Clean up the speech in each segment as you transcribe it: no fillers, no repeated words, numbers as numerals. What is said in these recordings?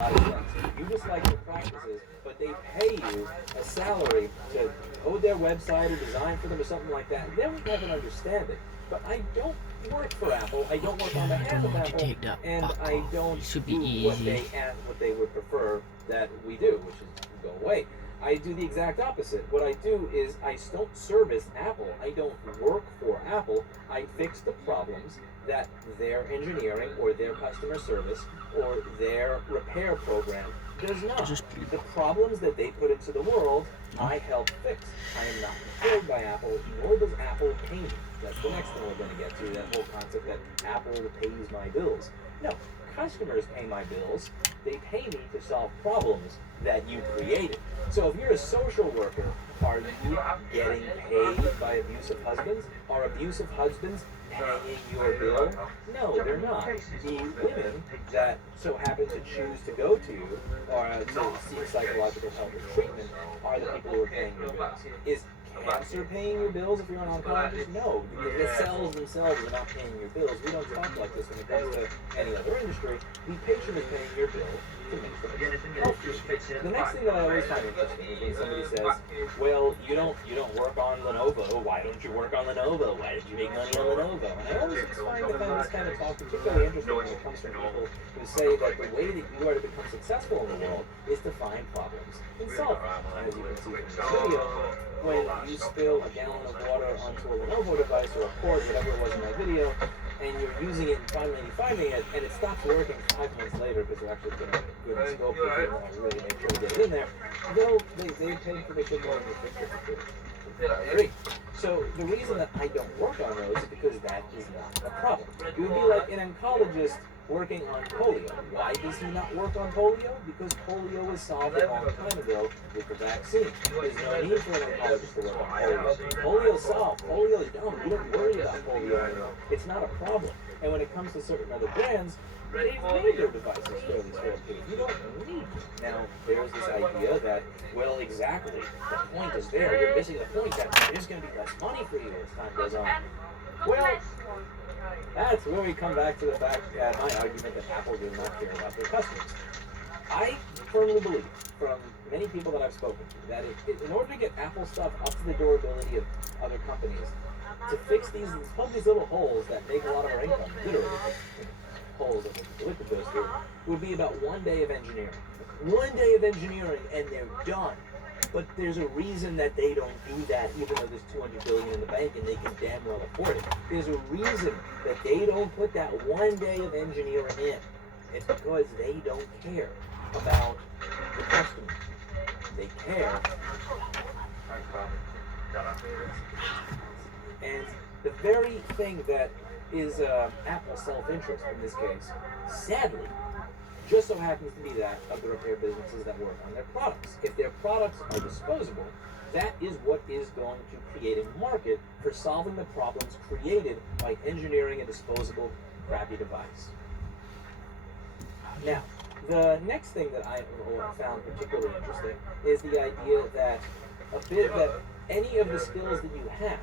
lot of things. You just like the practices, but they pay you a salary to code their website or design for them or something like that. Then we have an understanding. But I don't work for Apple. I don't work on behalf of Apple, and I don't do what they would prefer that we do, which is go away. I do the exact opposite. What I do is I don't service Apple. I don't work for Apple. I fix the problems that their engineering or their customer service or their repair program does not. The problems that they put into the world, I help fix. I am not employed by Apple, nor does Apple pay me. That's the next thing we're going to get to, that whole concept that Apple pays my bills. No, customers pay my bills. They pay me to solve problems that you created. So if you're a social worker, are you getting paid by abusive husbands? Are abusive husbands paying your bill? No, they're not. The women that so happen to choose to go to you or to seek psychological help or treatment are the people who are paying your bills. Is cancer paying your bills if you're an oncologist? No. The cells themselves are not paying your bills. We don't talk like this when it comes to any other industry. The patient is paying your bill to make them healthy. The next thing that I always find interesting is when somebody says, well, you don't work on Lenovo. Why don't you work on Lenovo? Why did you make money on Lenovo? And I always find this kind of talk particularly interesting when it comes from people who say that the way that you are to become successful in the world is to find problems and solve them. And as you can see from this video, when you spill a gallon of water onto a Lenovo device or a cord, whatever it was in my video, and you're using it and finally finding it, and it stops working 5 minutes later because they're actually putting good scope to really make sure to get it in there, they pay for the shit going to fix it for free. So the reason that I don't work on those is because that is not a problem. It would be like an oncologist working on polio. Why does he not work on polio? Because polio was solved a long time ago with the vaccine. There's no need for an oncologist to work on polio. Polio's solved. Polio is done. We don't worry about polio anymore. It's not a problem. And when it comes to certain other brands, they've made their devices fairly fail-proof. You don't need them. Now, there's this idea that, well, exactly, the point is there. You're missing the point that there's going to be less money for you as time goes on. Well, that's where we come back to the fact that my argument that Apple does not care about their customers. I firmly believe, from many people that I've spoken to, that in order to get Apple stuff up to the durability of other companies, to fix plug these little holes that make a lot of our income, literally holes that the liquid goes through, would be about 1 day of engineering. 1 day of engineering and they're done. But there's a reason that they don't do that, even though there's $200 billion in the bank and they can damn well afford it. There's a reason that they don't put that 1 day of engineering in. It's because they don't care about the customer. They care. And the very thing that is Apple's self-interest in this case, sadly, just so happens to be that of the repair businesses that work on their products. If their products are disposable, that is what is going to create a market for solving the problems created by engineering a disposable, crappy device. Now, the next thing that I found particularly interesting is the idea that any of the skills that you have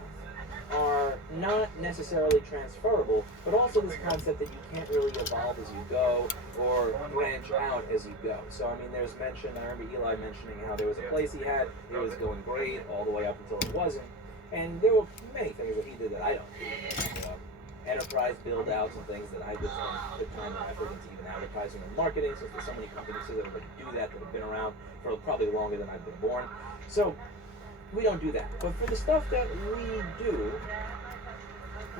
are not necessarily transferable, but also this concept that you can't really evolve as you go or branch out as you go. So, I mean, there's mention, I remember Eli mentioning how there was a place he had, it was going great all the way up until it wasn't, and there were many things that he did that I don't do. Enterprise build-outs and things that I just don't put time and effort into even advertising and marketing, since there's so many companies that do that have been around for probably longer than I've been born. So, we don't do that. But for the stuff that we do,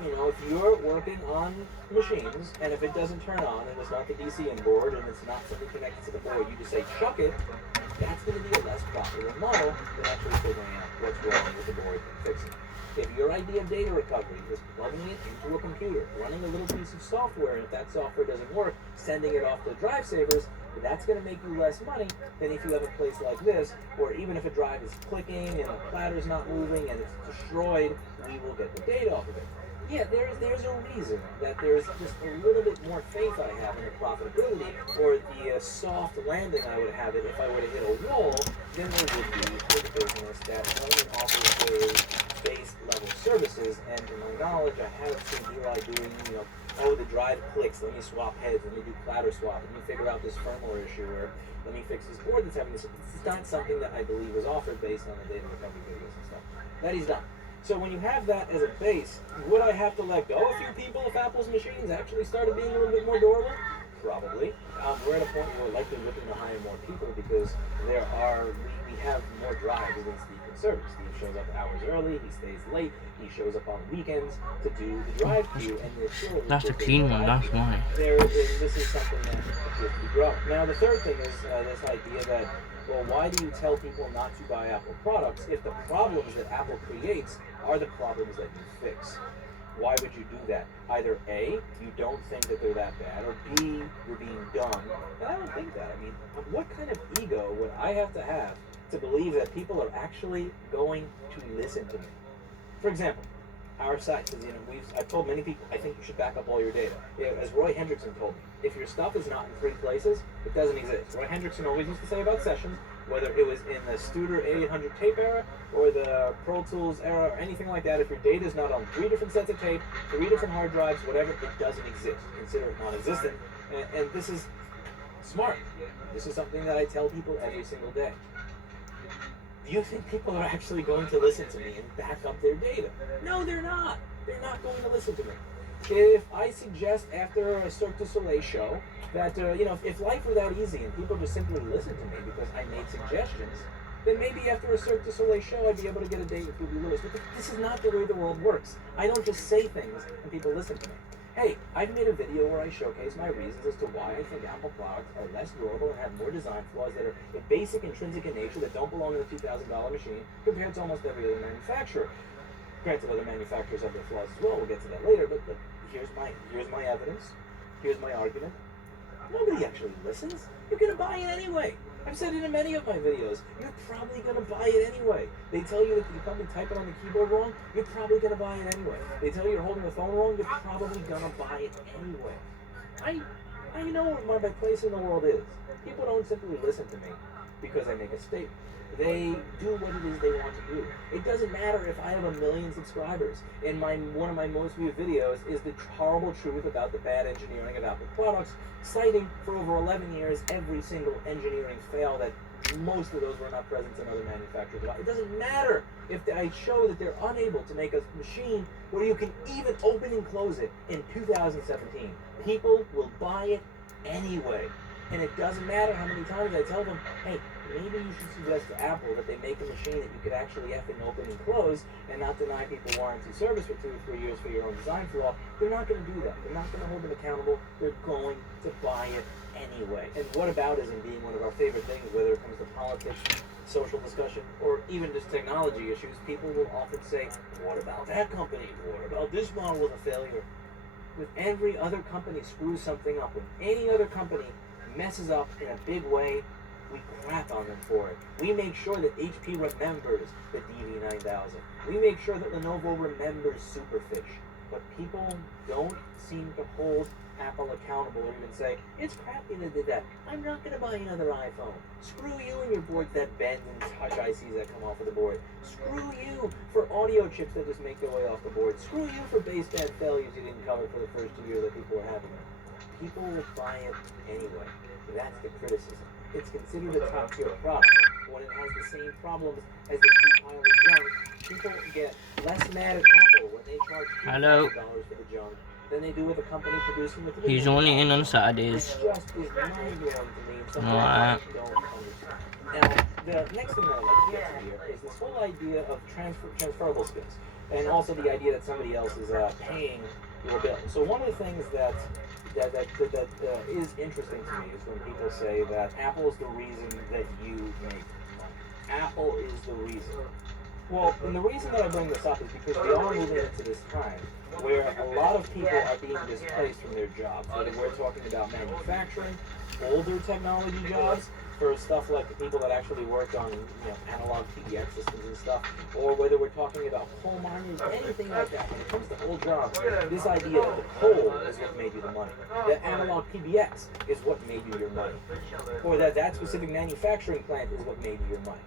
if you're working on machines, and if it doesn't turn on, and it's not the DCM board, and it's not something connected to the board, you just say, chuck it, that's going to be a less popular model than actually figuring out what's wrong with the board and fixing it. If your idea of data recovery is plugging it into a computer, running a little piece of software, and if that software doesn't work, sending it off to drive savers, that's going to make you less money than if you have a place like this, or even if a drive is clicking and the platter's not moving and it's destroyed, we will get the data off of it. Yeah, there's a reason that there's just a little bit more faith I have in the profitability or the soft landing I would have it if I were to hit a wall than there would be for the business that only offers those base level services. And to my knowledge, I haven't seen Eli doing oh, the drive clicks, let me swap heads, let me do platter swap, let me figure out this firmware issue, or let me fix this board that's having this. It's not something that I believe was offered based on the data recovery videos and stuff. That he's done. So when you have that as a base, would I have to let go a few people if Apple's machines actually started being a little bit more durable? Probably. We're at a point where we're likely looking to hire more people because we have more drives than Steve can service. Steve shows up hours early, he stays late, he shows up on weekends to do the drive queue, and That's the clean one, that's why. This is something that appears to be growing. Now the third thing is this idea that, well, why do you tell people not to buy Apple products if the problems that Apple creates are the problems that you fix? Why would you do that? Either A, you don't think that they're that bad, or B, you're being dumb. And I don't think that. I mean, what kind of ego would I have to believe that people are actually going to listen to me? For example, our site says, I've told many people, I think you should back up all your data. As Roy Hendrickson told me, if your stuff is not in 3 places, it doesn't exist. Roy Hendrickson always used to say about sessions, whether it was in the Studer 800 tape era or the Pro Tools era or anything like that, if your data is not on 3 different sets of tape, 3 different hard drives, whatever, it doesn't exist. Consider it non-existent. And this is smart. This is something that I tell people every single day. Do you think people are actually going to listen to me and back up their data? No, they're not. They're not going to listen to me. If I suggest after a Cirque du Soleil show that, if life were that easy and people just simply listened to me because I made suggestions, then maybe after a Cirque du Soleil show I'd be able to get a date with Ruby Lewis. But this is not the way the world works. I don't just say things and people listen to me. Hey, I've made a video where I showcase my reasons as to why I think Apple products are less durable and have more design flaws that are basic, intrinsic in nature that don't belong in a $2,000 machine compared to almost every other manufacturer. Granted, other manufacturers have their flaws as well. We'll get to that later. But here's my evidence. Here's my argument. Nobody actually listens. You're gonna buy it anyway. I've said it in many of my videos. You're probably going to buy it anyway. They tell you that you probably type it on the keyboard wrong. You're probably going to buy it anyway. They tell you you're holding the phone wrong. You're probably going to buy it anyway. I know what my place in the world is. People don't simply listen to me because I make a statement. They do what it is they want to do. It doesn't matter if I have 1 million subscribers. And one of my most viewed videos is the horrible truth about the bad engineering of Apple products, citing for over 11 years every single engineering fail that most of those were not present in other manufacturers. It doesn't matter if I show that they're unable to make a machine where you can even open and close it in 2017. People will buy it anyway. And it doesn't matter how many times I tell them, hey, maybe you should suggest to Apple that they make a machine that you could actually effing open and close and not deny people warranty service for 2 or 3 years for your own design flaw. They're not going to do that. They're not going to hold them accountable. They're going to buy it anyway. And whataboutism being one of our favorite things, whether it comes to politics, social discussion, or even just technology issues, people will often say, what about that company? What about this model was a failure? When every other company screws something up, when any other company messes up in a big way, we crap on them for it. We make sure that HP remembers the DV9000. We make sure that Lenovo remembers Superfish. But people don't seem to hold Apple accountable or even say, it's crappy they did that. I'm not going to buy another iPhone. Screw you and your boards that bend and touch ICs that come off of the board. Screw you for audio chips that just make their way off the board. Screw you for baseband failures you didn't cover for the first 2 years that people were having. People will buy it anyway. That's the criticism. It's considered a top-tier product. When it has the same problems as the cheap pile of junk, people get less mad at Apple when they charge $2,000 for the junk than they do with a company producing the $3,000. He's only in on Saturdays. It just is mind-blowing to me and something I don't understand. Now, the next thing that I'd like to get to here is this whole idea of transferable skills, and also the idea that somebody else is paying your bill. So one of the things that is interesting to me is when people say that Apple is the reason that you make money. Apple is the reason. Well, and the reason that I bring this up is because we are moving into this time where a lot of people are being displaced from their jobs. Whether we're talking about manufacturing, older technology jobs, for stuff like the people that actually worked on analog PDX systems and stuff, or whether we're talking about coal miners, anything like that. When it comes to old jobs, this idea that the coal is what made you the money, that analog PBX is what made you your money, or that specific manufacturing plant is what made you your money.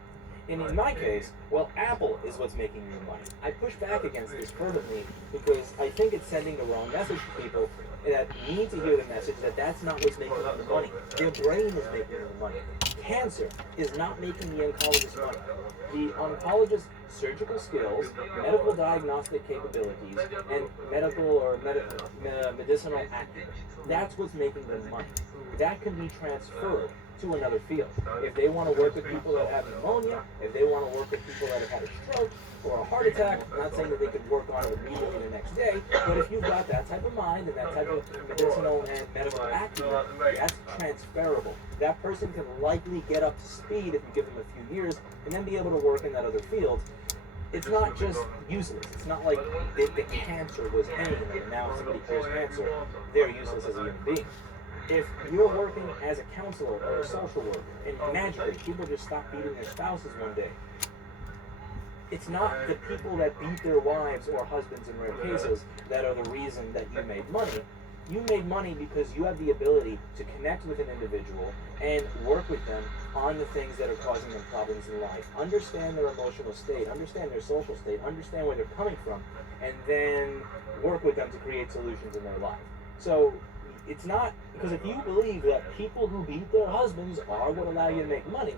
And in my case, well, Apple is what's making you money. I push back against this fervently because I think it's sending the wrong message to people that need to hear the message that that's not what's making them the money. Their brain is making them the money. Cancer is not making the oncologist money. The oncologist's surgical skills, medical diagnostic capabilities, and medicinal acumen, that's what's making them money. That can be transferred to another field. If they want to work with people that have pneumonia, if they want to work with people that have had a stroke or a heart attack, I'm not saying that they could work on it immediately the next day, but if you've got that type of mind and that type of medicinal and medical acumen, that's transferable. That person can likely get up to speed if you give them a few years and then be able to work in that other field. It's not just useless. It's not like the cancer was hanging them and now somebody cures cancer, they're useless as a human being. If you're working as a counselor or a social worker and magically people just stop beating their spouses one day, it's not the people that beat their wives or husbands in rare cases that are the reason that you made money. You made money because you have the ability to connect with an individual and work with them on the things that are causing them problems in life. Understand their emotional state, understand their social state, understand where they're coming from, and then work with them to create solutions in their life. So it's not, because if you believe that people who beat their husbands are what allow you to make money,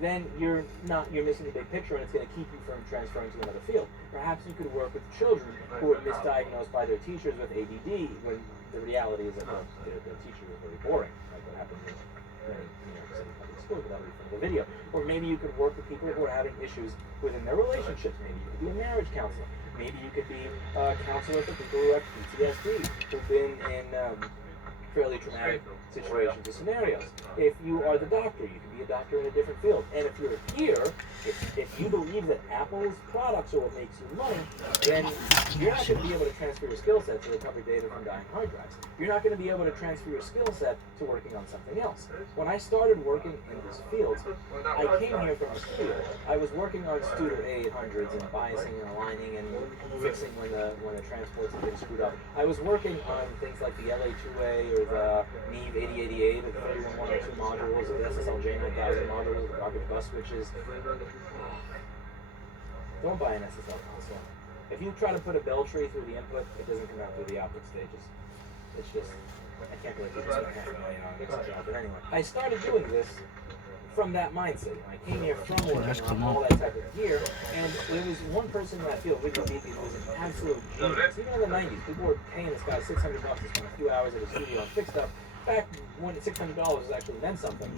then you're missing the big picture, and it's going to keep you from transferring to another field. Perhaps you could work with children who are misdiagnosed by their teachers with ADD, when the reality is that the teacher is very boring, like what happens in many city public schools, but that would be for another video. Or maybe you could work with people who are having issues within their relationships. Maybe you could be a marriage counselor. Maybe you could be a counselor for people who have PTSD, who've been in fairly traumatic situations or scenarios. If you are the doctor, you can be a doctor in a different field. And if you're here, if you believe that Apple's products are what makes you money, then you're not going to be able to transfer your skill set to recover data from dying hard drives. You're not going to be able to transfer your skill set to working on something else. When I started working in this field, I came here from a field. I was working on Studer A800s and biasing and aligning and fixing when the transports had been screwed up. I was working on things like the LA2A or the Neve 8088 or the 31102 modules, or the SSL J9000 modules, the garbage bus switches. Don't buy an SSL console. If you try to put a bell tree through the input, it doesn't come out through the output stages. It's just, I can't believe people spend $500,000 on an SSL. But anyway, I started doing this from that mindset. I came here from working on all that type of gear, and there was one person in that field, Ricky Beaky, who was an absolute genius. Even in the 90s, people were paying this guy $600 to spend a few hours at a studio and fix stuff. Back when $600 was actually meant something,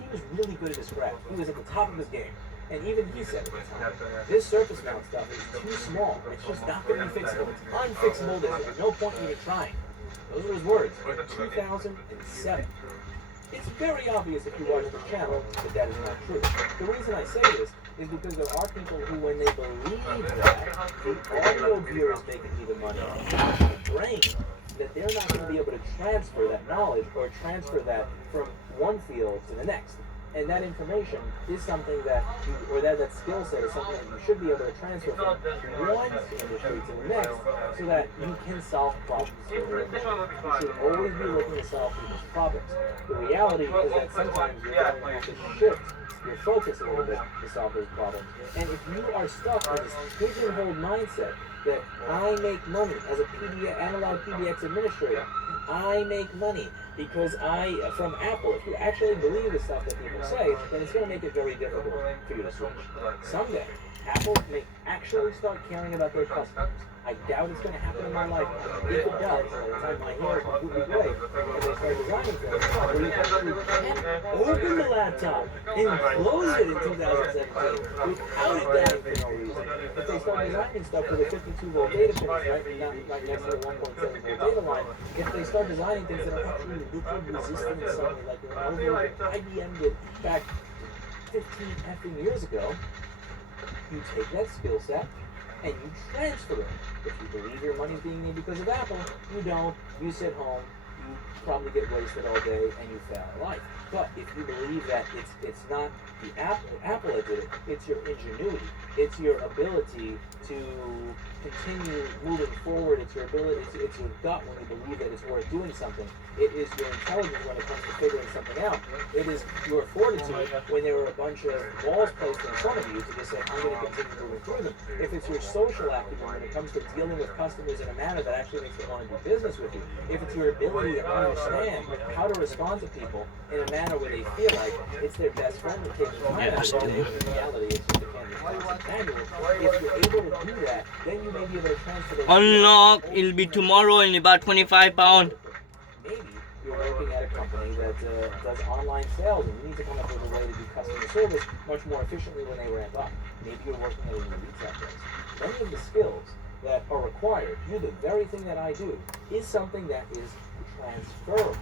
he was really good at his craft. He was at the top of his game. And even he said at the time, this surface mount stuff is too small. It's just not going to be fixable. It's unfixable. There's no point in even trying. Those were his words in 2007. It's very obvious if you watch the channel that is not true. The reason I say this is because there are people who, when they believe that the audio gear is making you the money, the brain, that they're not going to be able to transfer that knowledge or transfer that from one field to the next. And that information is something that that skill set is something that you should be able to transfer from one industry to the next so that you can solve problems. You should always be looking to solve people's problems. The reality is that sometimes you're going to have to shift your focus a little bit to solve those problems. And if you are stuck in this pigeonholed mindset that I make money as a analog PBX administrator, I make money because from Apple. If you actually believe the stuff that people say, then it's going to make it very difficult for you to switch. Someday, Apple may actually start caring about their customers. I doubt it's going to happen in my lifetime. If it does, by the time my hair is completely gray, and they start designing things where you actually can open the laptop and close it in 2017 without it dying for no reason. If they start designing stuff with a 52-volt data finish, right next to the 1.7-volt data line, if they start designing things that are actually liquid resistant in some way, like IBM did back 15 effing years ago, you take that skill set and you transfer it. If you believe your money's being made because of Apple, you don't. You sit home, you probably get wasted all day and you fail at life. But if you believe that it's not the apple that did it, it's your ingenuity, it's your ability to continue moving forward, it's your ability, it's your gut when you believe that it's worth doing something. It is your intelligence when it comes to figuring something out. It is your fortitude when there are a bunch of walls placed in front of you to just say, I'm going to continue moving through them. If it's your social acumen when it comes to dealing with customers in a manner that actually makes them want to do business with you, if it's your ability to understand how to respond to people in a manner where they feel like it's their best friend that takes them Yeah, in reality, it's just a candy manual. If you're able to do that, then you may be able to transfer those Unlock. It'll be tomorrow in about 25 pounds. Maybe you're working at a company that does online sales and you need to come up with a way to do customer service much more efficiently when they ramp up. Maybe you're working at a new retail place. Many of the skills that are required to do the very thing that I do is something that is transferable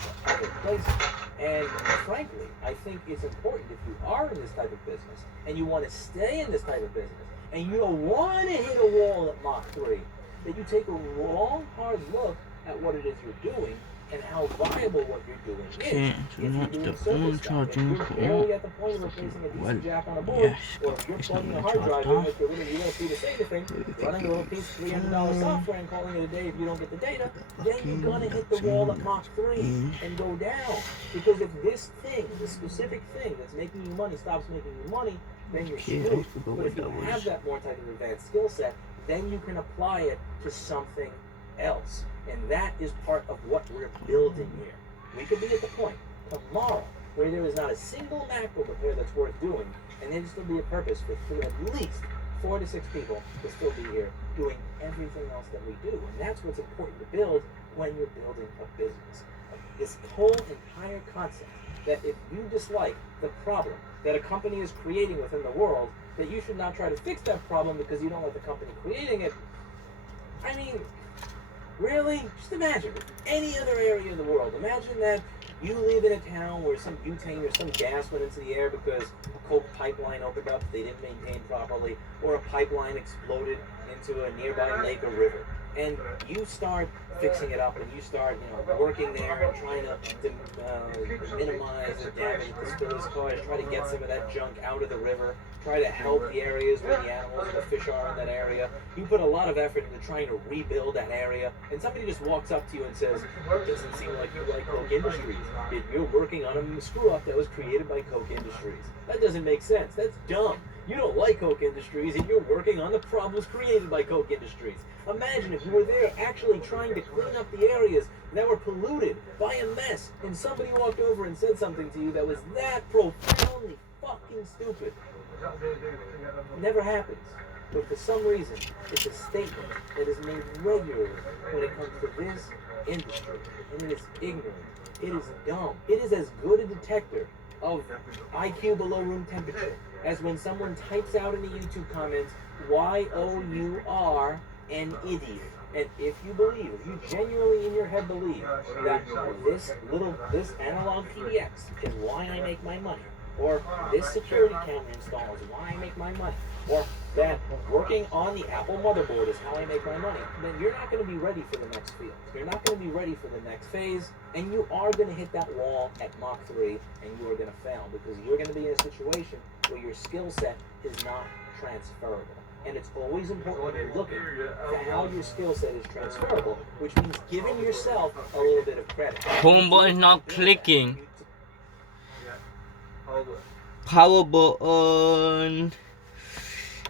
to other places. And frankly, I think it's important if you are in this type of business and you want to stay in this type of business and you don't want to hit a wall at Mach 3, that you take a long, hard look at what it is you're doing and how viable what you're doing is. Okay, so If you're that's doing the service phone stuff, charging if you're barely at the point of replacing a DC jack on a board, yes, or if you're it's not plugging a gonna hard charge drive in down. with your little USB to say the thing, running a little piece of $300 software and calling it a day if you don't get the data, then you're gonna hit the wall at Mach 3 and go down. Because if this thing, this specific thing that's making you money stops making you money, then you're screwed. But if you have that more type of advanced skill set, then you can apply it to something else. And that is part of what we're building here. We could be at the point tomorrow where there is not a single MacBook repair that's worth doing, and there'd still be a purpose for at least 4 to 6 people to still be here doing everything else that we do. And that's what's important to build when you're building a business. This whole entire concept that if you dislike the problem that a company is creating within the world, that you should not try to fix that problem because you don't like the company creating it. I mean, really? Just imagine, any other area of the world, imagine that you live in a town where some butane or some gas went into the air because a coke pipeline opened up they didn't maintain properly, or a pipeline exploded into a nearby lake or river. And you start fixing it up, and you start, working there and trying to minimize the damage that the spill is caused, try to get some of that junk out of the river, try to help the areas where the animals and the fish are in that area. You put a lot of effort into trying to rebuild that area, and somebody just walks up to you and says, it doesn't seem like you like Coke Industries. You're working on a screw-up that was created by Coke Industries. That doesn't make sense. That's dumb. You don't like Coke Industries, and you're working on the problems created by Coke Industries. Imagine if you were there actually trying to clean up the areas that were polluted by a mess, and somebody walked over and said something to you that was that profoundly fucking stupid. It never happens. But for some reason, it's a statement that is made regularly when it comes to this industry. And it is ignorant. It is dumb. It is as good a detector of IQ below room temperature as when someone types out in the YouTube comments, Y-O-U-R, an idiot. And if you genuinely in your head believe that this analog PDX is why I make my money, or this security camera install is why I make my money, or that working on the Apple motherboard is how I make my money, then you're not going to be ready for the next field. You're not going to be ready for the next phase, and you are going to hit that wall at Mach 3, and you are going to fail, because you're going to be in a situation where your skill set is not transferable. And it's always important when you're looking at how your skill set is transferable, which means giving yourself a little bit of credit. Home button is not clicking. Power button.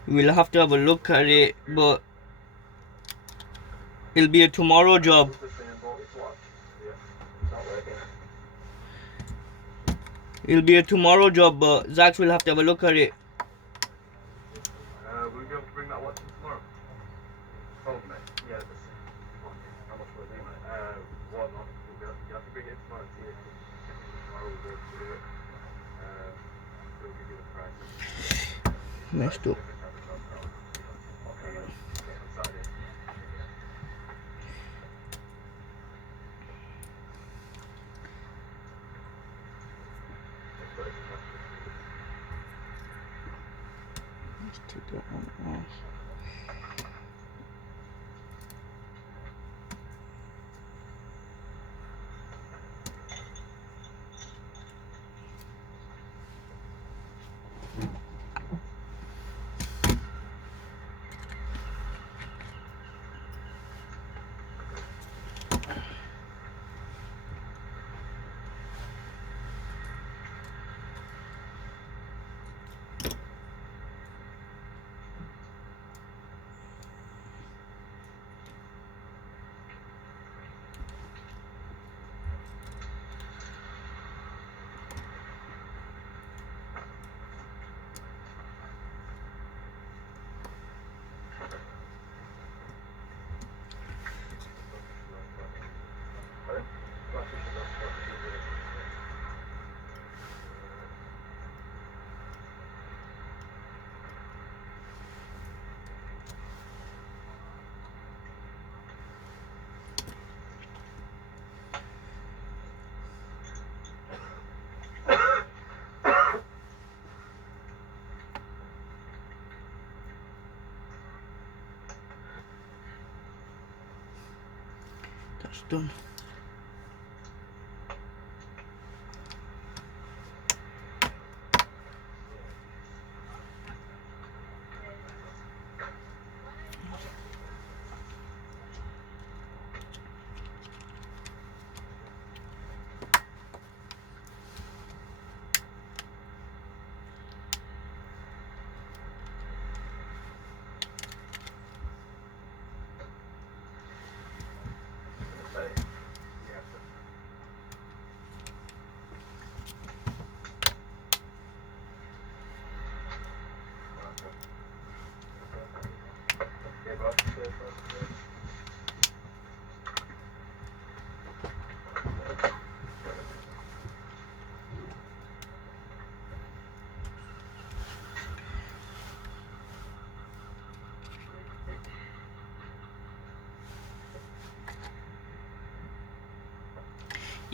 We'll have to have a look at it, but it'll be a tomorrow job. It'll be a tomorrow job, but Zach will have to have a look at it. Will you be able to bring that watch in tomorrow? Oh, mate. Yeah, how much will it be, mate? What not? You have to bring it in tomorrow and see it. Tomorrow we'll be able to do it. We'll give you the price. Messed up. Let's take that one off. That's done.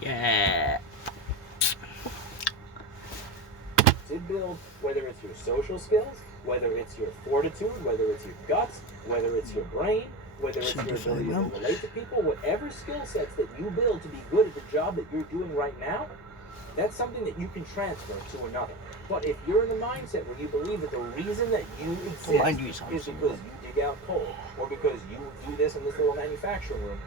Yeah. To build, whether it's your social skills, whether it's your fortitude, whether it's your guts, whether it's your brain, whether it's your ability to relate to people, whatever skill sets that you build to be good at the job that you're doing right now, that's something that you can transfer to another. But if you're in the mindset where you believe that the reason that you exist is because you dig out coal, or because you do this in this little manufacturing room,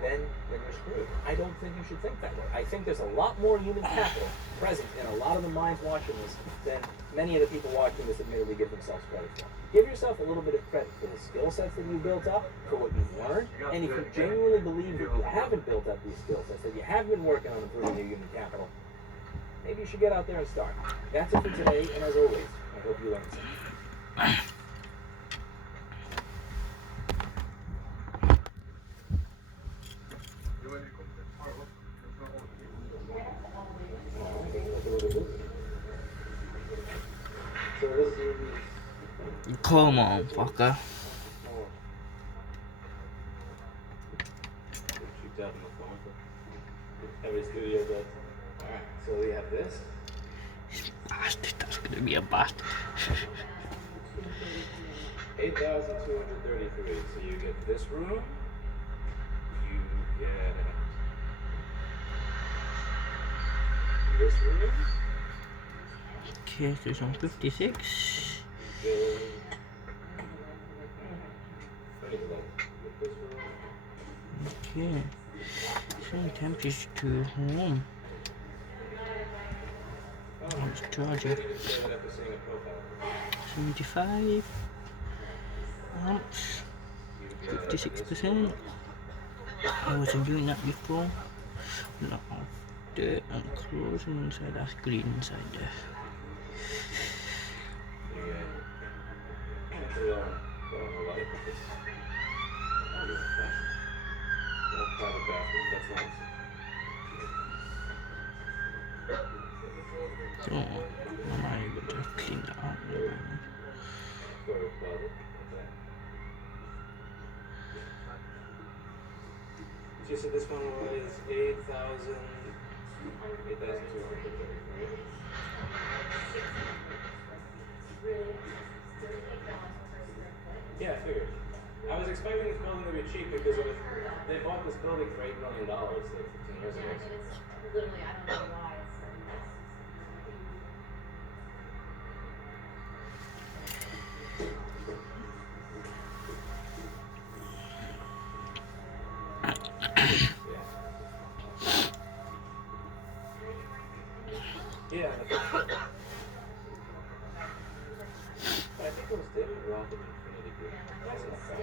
then you're screwed. I don't think you should think that way. I think there's a lot more human capital present in a lot of the minds watching this than many of the people watching this admittedly give themselves credit for. Give yourself a little bit of credit for the skill sets that you built up, for what you've learned, and if you genuinely believe that you haven't built up these skill sets, that you have been working on improving your human capital, maybe you should get out there and start. That's it for today, and as always, I hope you learned something. Come on, fucker. Every studio does. Alright, so we have this. Bastard, that's gonna be a bastard. 8,233. So you get this room. You get this room. Okay, so it's on 56. Okay. Same temperature to home. Oh, it's charging. 75 amps, 56%. I wasn't doing that before. Not all dirt and closing inside, that's green inside there. Private bathroom, that's nice. So, I'm not able to clean that out. You said this one was 8,000. 8,233. Yeah, I figured. I was expecting this building to be cheap because it was, they bought this building for $8 million like 15 years ago. It's literally, I don't know why it's But I think those did rock in Infinity Group. That's a fact.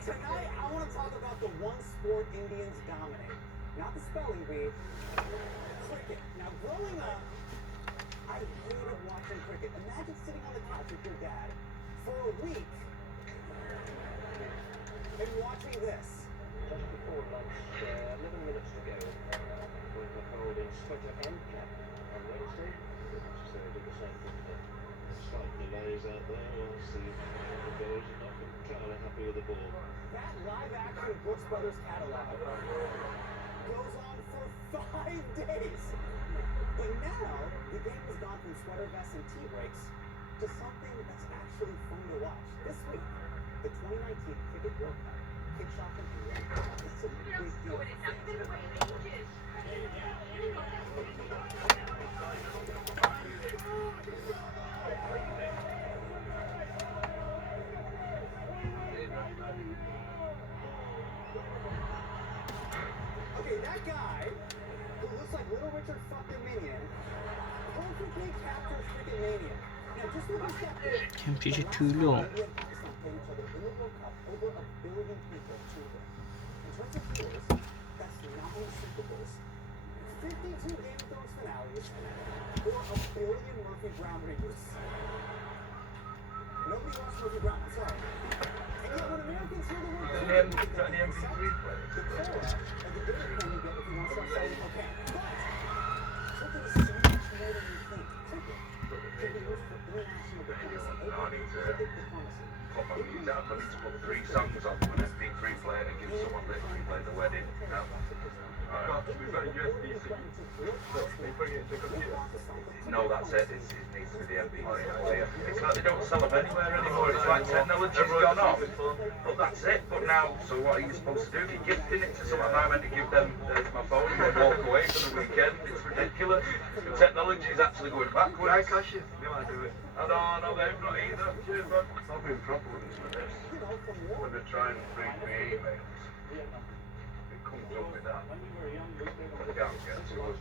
Tonight, I want to talk about the one sport Indians dominate. Not the spelling bee, cricket. Now, growing up, I hated watching cricket. Imagine sitting on the couch with your dad for a week and watching this. Just before lunch, 11 minutes to go. With the holding sweater and cap on Wednesday. So do the same thing again. Slight delays out there whilst the boys are not entirely happy with the ball. That live-action Brooks Brothers catalog goes on for 5 days. But now, the game has gone from sweater vests and tea breaks to something that's actually fun to watch. This week, the 2019 Cricket World Cup kicks off in England. It's a big deal. Okay, that guy who looks like Little Richard fucking Minion perfectly captures Cricket Mania. Now, just look at that. Temperature too low. India and Pakistan played each other in the World Cup. Over 1 billion people tuned in. In terms of viewers, that's 9 Super Bowls, 52 Game of Thrones finales, or 1 billion Murphy Brown reboots. Nobody watched Murphy Brown, I'm sorry. And yet when Americans hear the word cricket, they think of the cola and the dairy cream you get if you want to start selling cocaine. But cricket is so much more than you think. Cricket can be used for international diplomacy. Cricket diplomacy. Put my music up, I need to put 3 songs on an MP3 player and give someone that can play the wedding. We've got a USB-C. They bring it to the computer. No, that's it. It needs to be the MP3 player. It's like they don't sell them anywhere anymore. It's like technology's gone off. But that's it. But now, so what are you supposed to do? You're gifting it to someone. I meant to give them my phone and walk away for the weekend. It's ridiculous. The technology is actually going backwards. I cash it. You want to do it? I no, they've not either. Cheers, bud. I've been problems with this. When they try and read me emails, it comes up with that. They can't get to us.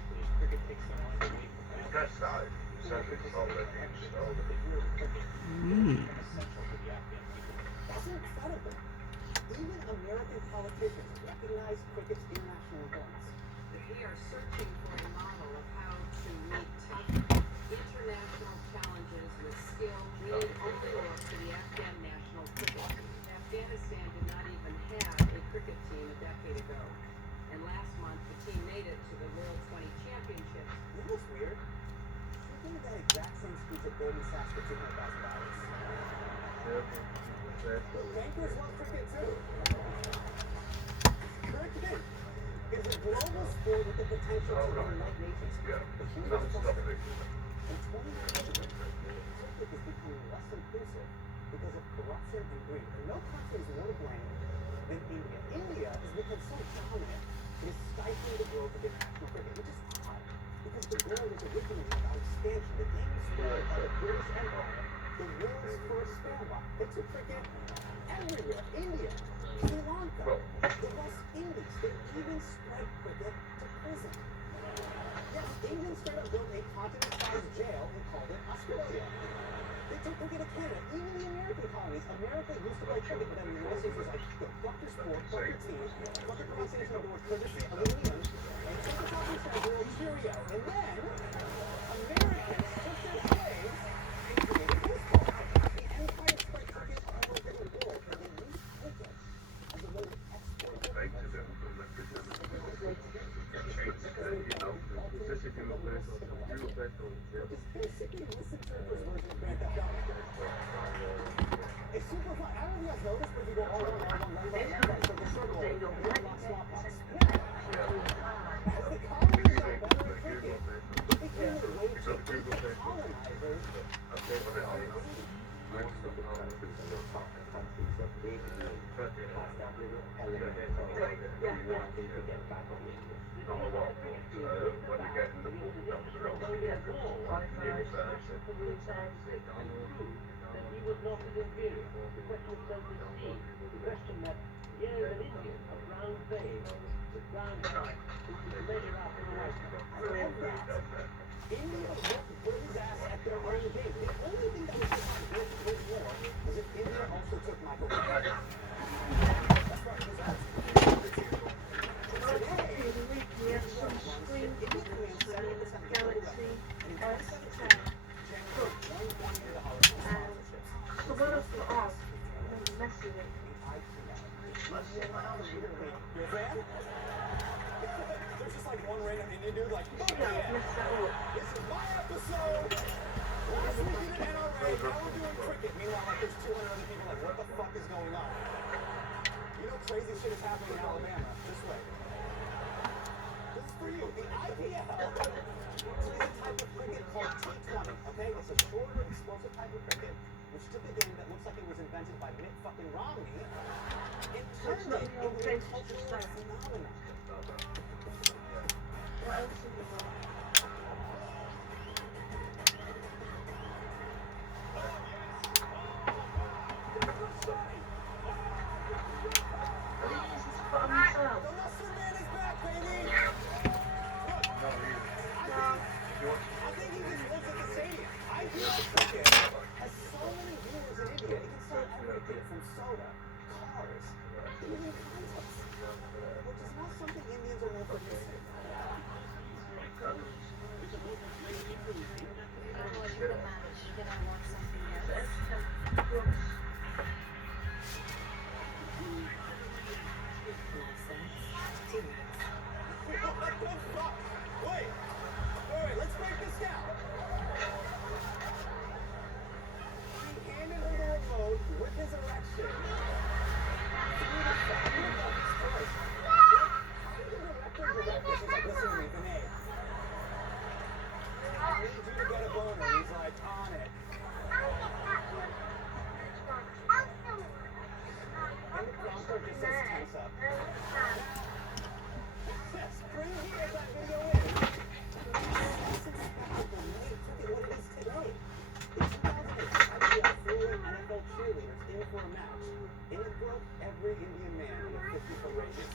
Press that. It says it's already installed. That's incredible. Even American politicians recognize cricket's international importance. We are searching for a model of how to meet tough international challenges with skill. We need only look to the Afghan national cricket. Afghanistan did not even have a cricket team a decade ago. And last month, the team made it to the World 20 Championships. You know what's weird? She gave that exact same speech at Goldman Sachs for $200,000. Bankers love cricket too. Cricket is a global sport with the potential to unite nations. But here's what's frustrating. In 2020, cricket is becoming less inclusive because of corruption and greed. And no country is more to blame than India. India has become so dominant, it is stifling the growth of international cricket, which is odd. Because the goal was originally about expansion. The game was spread by the British Empire, the world's first sandbox. They took cricket everywhere. India, Sri Lanka, the West Indies. They even spread cricket to prison. Yes, England straight up built a continent-sized jail and called it Australia. They took cricket to Canada, even the American colonies. America used to play cricket, but then the United States was like, fuck your sport, fuck your team, fuck your pronunciation of the word courtesy, aluminum, and take us off and say, world cheerio. And then, Americans took their slaves and created baseball. The empire spread cricket all over the world, and they used cricket as a way to export Just basically listen to Rivers version of Grand Theft Auto. It's super fun. I don't know if you guys noticed, but if you go all around, right, so the circle, you're not swap box. As the colonies got better at cricket, it became a way to keep the colonizers. Yeah, in India, a brown babe, a brown dog, who could measure out her wife. I love that. India put his ass at their own game. The only thing that was behind his war was if India also took Michael Jackson. That's right, because that's We have some screen Galaxy S10 Pro. So what else put off? Mess with it. There's just like one random Indian dude like, fuck Yeah, yeah, mess that up. this is my episode. Last week we did NRA, now we're doing cricket. Meanwhile, like there's 200 other people like, what the fuck is going on? You know crazy shit is happening in Alabama. This way. This is for you. The IPL is a type of cricket called T20, okay? It's a shorter, explosive type of cricket, which took a game that looks like it was invented by Mitt fucking Romney and turned it into a cultural phenomenon. What else have we got? Put on myself. The Muscle Man is back, baby! I think he just lives at the stadium. IPL cricket has so many viewers in India. It can sell everything from soda, cars, even condoms, which is not something Indians are known for using. What the fuck? Wait, let's break this down. He handed her the remote with his erection through the fabric of his choice. How did the director direct this? He's like, listen to me, Vinay. I need you to get a boner. He's like, on it. And the prompter just says tense up. Yes, bring here that video in. That's spectacle, mate. Look at what it is today. In 2008, IPL flew in NFL cheerleaders in for a match, and it broke every Indian man in a 50-foot radius.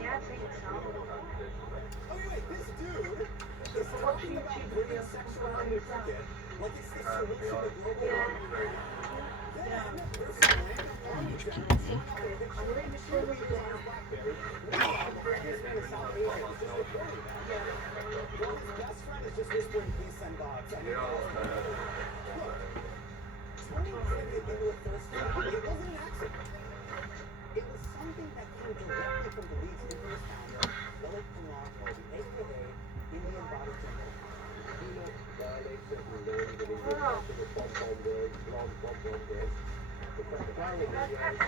Yeah, I think so. Okay, wait, this dude is talking about bringing sexuality to cricket like it's the solution to global warming. Then there's some random army general somehow in a picture of cheerleaders on his BlackBerry. Meanwhile, the homeless man in South Asia is just recording that. Well, his best friend is just whispering, please send dogs. And he calls him. Look, turning cricket into a thirst trap, it wasn't an accident. It was something that came directly from the league's infamous founder, Lalit Kumar Modi, a.k.a. Indian Body General.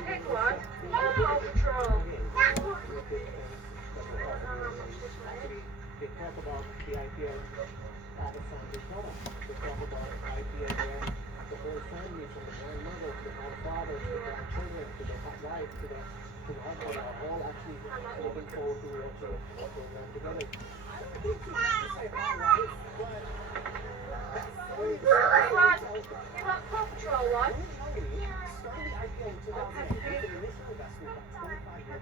Pick one. Paw Patrol. They talk about the IPL at a Sunday home. They talk about IPL where the whole family, from the grandmother to the grandfather to the grandchildren to the wife to the husband are all actually looking forward to watching the program together. I don't think you have to say my wife, but that's funny. You got Paw Patrol one? Started the IPL in 2008 with an initial investment of $25 million.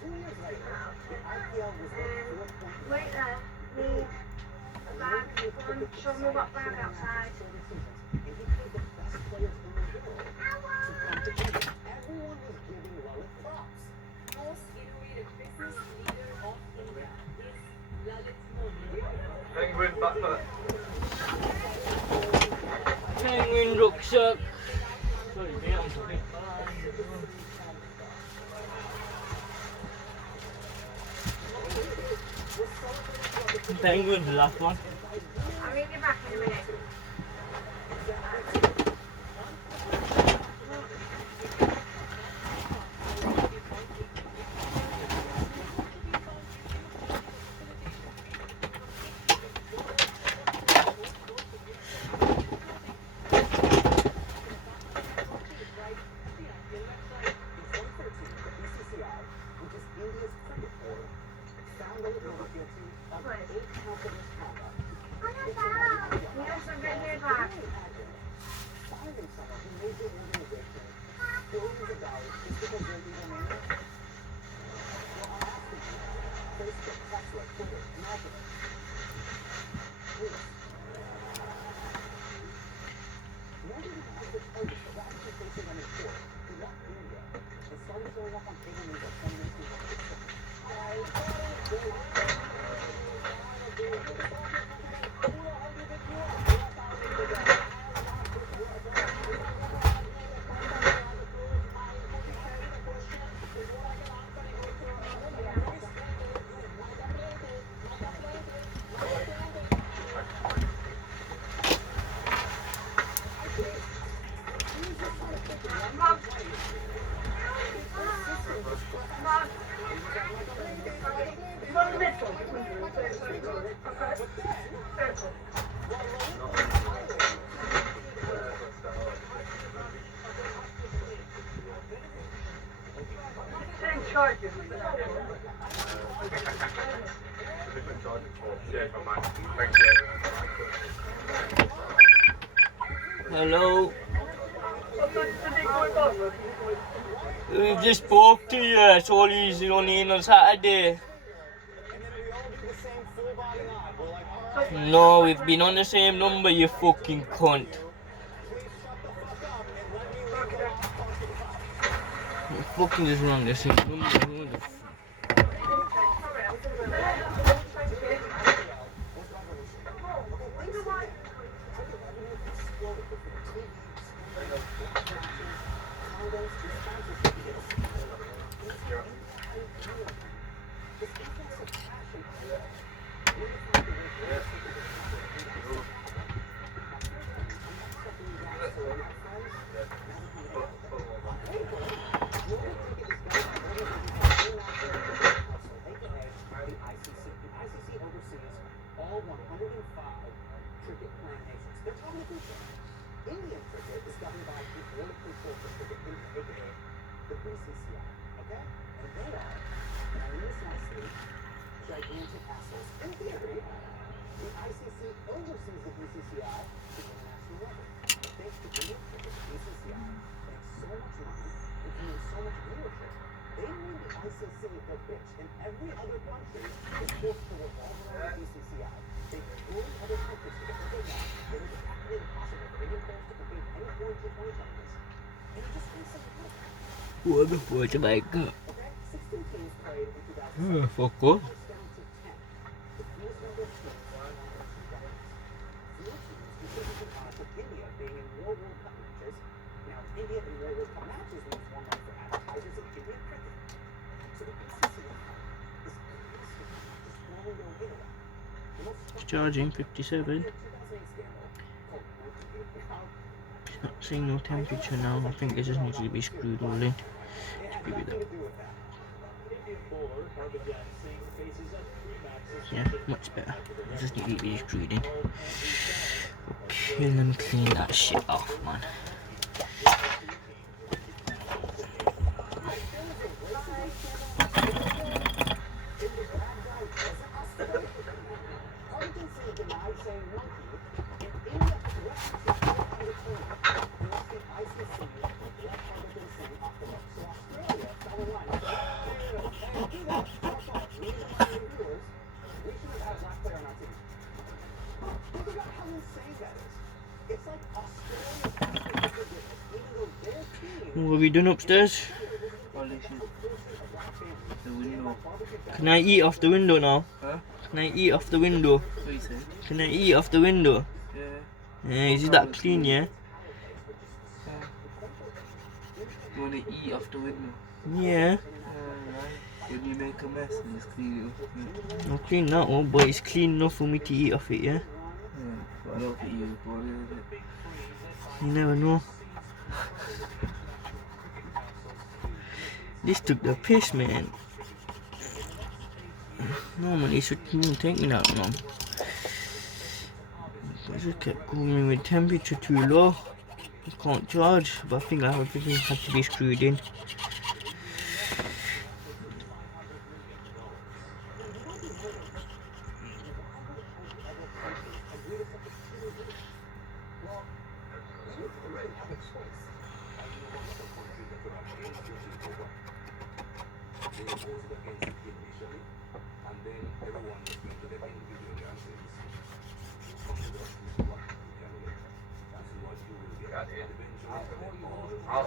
2 years later, the IPL was worth $4.9 Wait there. Need a bag. Go and show me what bag outside. and he paid the best players in the world to come together. Everyone was giving Lalit props. Most innovative business leader of India is Lalit Modi. Penguin backpack. Penguin rucksack. Sorry, man, I'm sorry. Penguin's the last one. I'll ring you back in a minute. because they're egomaniacs? Well, I'm asking you. Facebook, Tesla, Twitter, imagine it. Please. Nobody has the courage to radically facing them in court. He left India and started showing up on cable news like 20 minutes before Facebook. Hello. We just spoke to you. I told you he's only in on Saturday. No, we've been on the same number, you fucking cunt. You fucking just run the same number. Who the all 105 cricket plant nations. They're talking to cricket. Indian cricket is governed by the Board of Control for Cricket, aka the BCCI, okay? And they are, and I mean this nicely, gigantic assholes. In theory, the ICC oversees the BCCI to international level. But thanks to Indian cricket, the BCCI makes so much money and commands so much viewership. They made the ICC their bitch, and every other country is forced to revolve around the BCCI. They bully other countries to get what they want. It is practically impossible for Indian players to compete in any foreign T20 tournaments. And it just feels so good. What the fuck am I got? Okay, 16 teams played in 2007. Fuck off. It's down to 10. The fewest number of teams are on the two records. 0 teams contributed with India being in more World Cup matches. Now, India in more World Cup matches means more money for advertisers in Indian cricket. So the BCCI is constantly just throwing their weight around. Charging 57. It's not saying no temperature now. I think it just needs to be screwed all in. Just give it that. Yeah, much better. I just need to be screwed in. Okay, let me clean that shit off, man. What have we done upstairs? The window. Can I eat off the window now? Huh? Can I eat off the window? What you say? Can I eat off the window? Yeah. Yeah, is it that clean, yeah? You wanna eat off the window? Yeah. Right. When you make a mess and just clean it up. I'll clean that one, but it's clean enough for me to eat off it, yeah? Yeah. But I don't think you bought it. You never know. This took the piss, man. Normally it shouldn't take me that long. I just kept going with temperature too low. I can't charge, but I think everything had to be screwed in.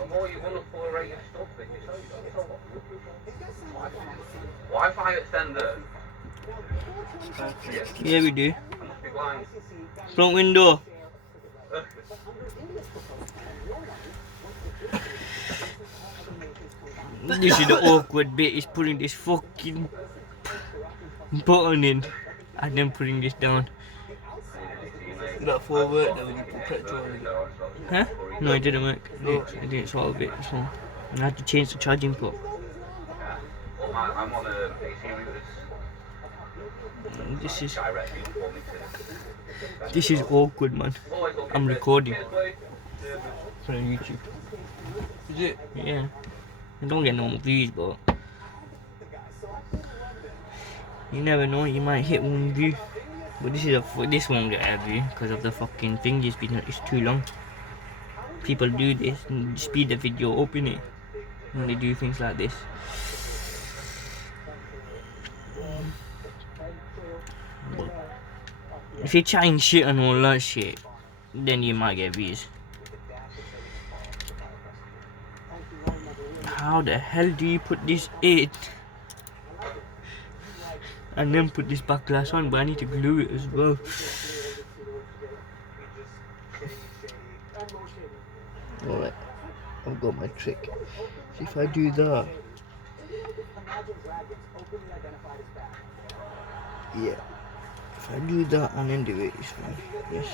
More you want to pull array of stuff that you say, Wi-Fi extender. Yeah, we do. I must be blind. Front window. This is the awkward bit, is putting this fucking button in and then putting this down. Did that forward then when you put petrol in it? Huh? No, it didn't work. I didn't solve it, so I had to change the charging port. Well, I'm on a AC routers. This is awkward, man. I'm recording for YouTube. Is it? Yeah. I don't get no views, but you never know, you might hit one view. But this won't get a view because of the fucking thing. It's too long. People do this and speed the video up in it when they do things like this. But if you're chatting shit and all that shit, then you might get views. How the hell do you put this in and then put this back glass on? But I need to glue it as well. Alright, I've got my trick. See if I do that. Yeah. If I do that and then do it, it's fine. Yes.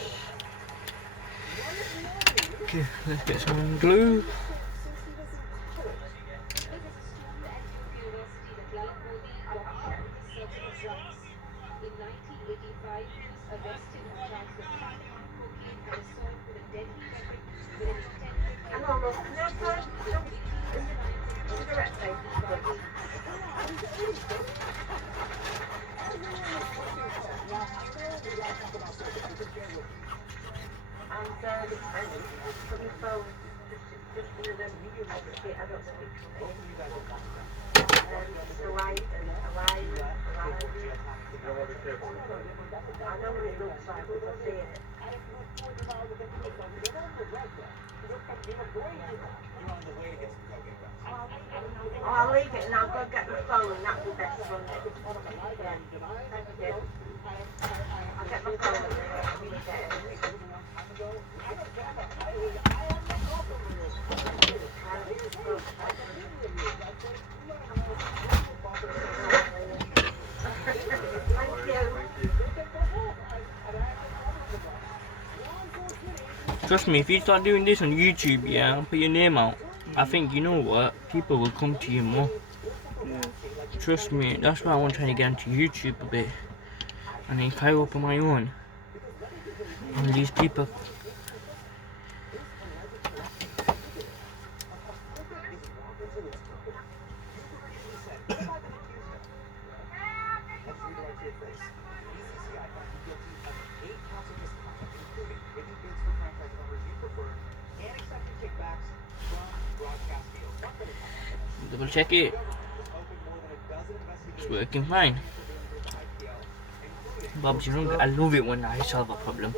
Okay, let's get some glue. I'll leave it and I'll go get my phone and that'll be best for me. Yeah. Thank you. I'll get my phone and I'll read it. Trust me, if you start doing this on YouTube, yeah, and put your name out, I think, you know what, people will come to you more. Yeah. Trust me, that's why I want to try to get into YouTube a bit. And then try open my own. And these people. Double check it. It's working fine. Bob's, you know, I love it when I solve a problem.